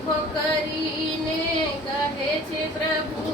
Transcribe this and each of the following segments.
આંખો કરીને કહે છે પ્રભુ.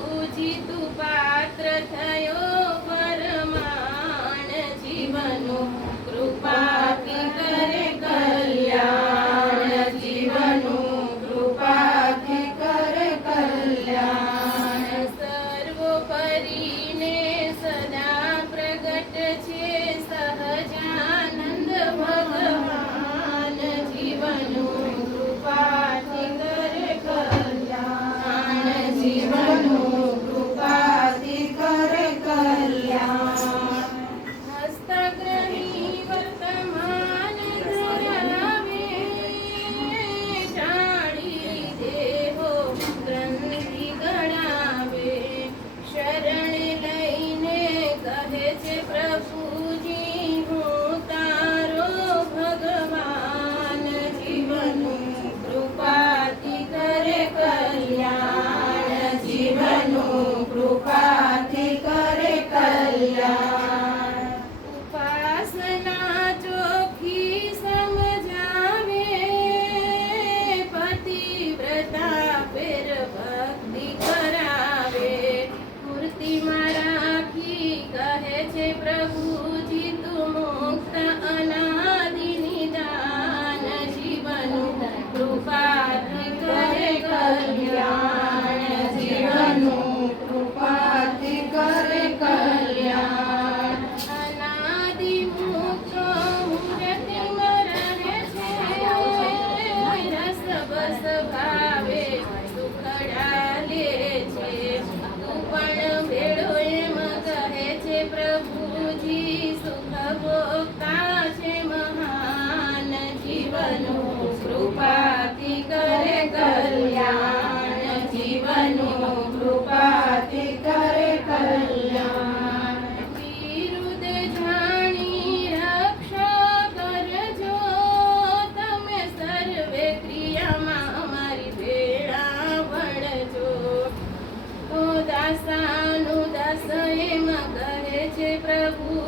was the God. આશાનું દાસ એમાં કરે છે પ્રભુ.